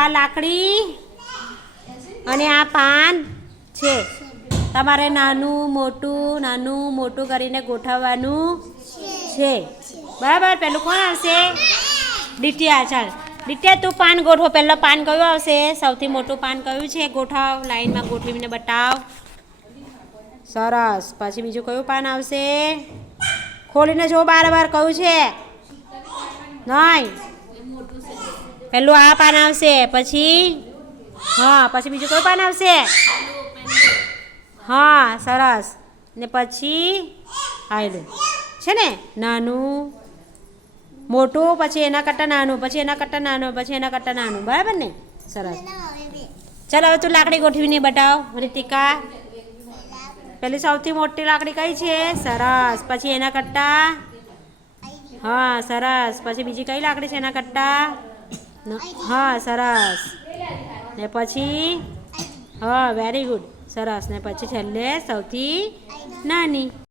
આ લાકડી અને આ પાન છે. તમારે નાનું, મોટું નાનું, મોટું કરીને ગોઠવવાનું છે. બરાબર? પેલું કોણ આવશે? ડીટીયા ચાલ. ડીટીયા તું પાન ગોઠવો. પહેલો પાન કયું આવશે? સૌથી મોટું પાન કયું છે? ગોઠવ લાઈનમાં ગોઠવીને બતાવ. સરસ. પછી બીજું કયું પાન આવશે? ખોલીને જો બાર બાર કયું છે? નહીં. પેલું આ પાન આવશે, પછી? હા, પછી બીજું કયું પાન આવશે? હા, સરસ. ને પછી? આયલું છે ને? નાનું. મોટું, પછી એના કરતાં નાનું, પછી એના કરતાં નાનું, પછી એના કરતાં નાનું. બરાબર ને? સરસ. ચાલ, હવે તું લાકડી ગોઠવીને બતાવ. રીતિકા, પેલી સૌથી મોટી લાકડી કઈ છે? સરસ. પછી એના કરતાં? હા, સરસ. પછી બીજી કઈ લાકડી છે એના કરતાં? હા સરસ. ને પછી? હા વેરી ગુડ સરસ. ને પછી છેલ્લે સૌથી નાની.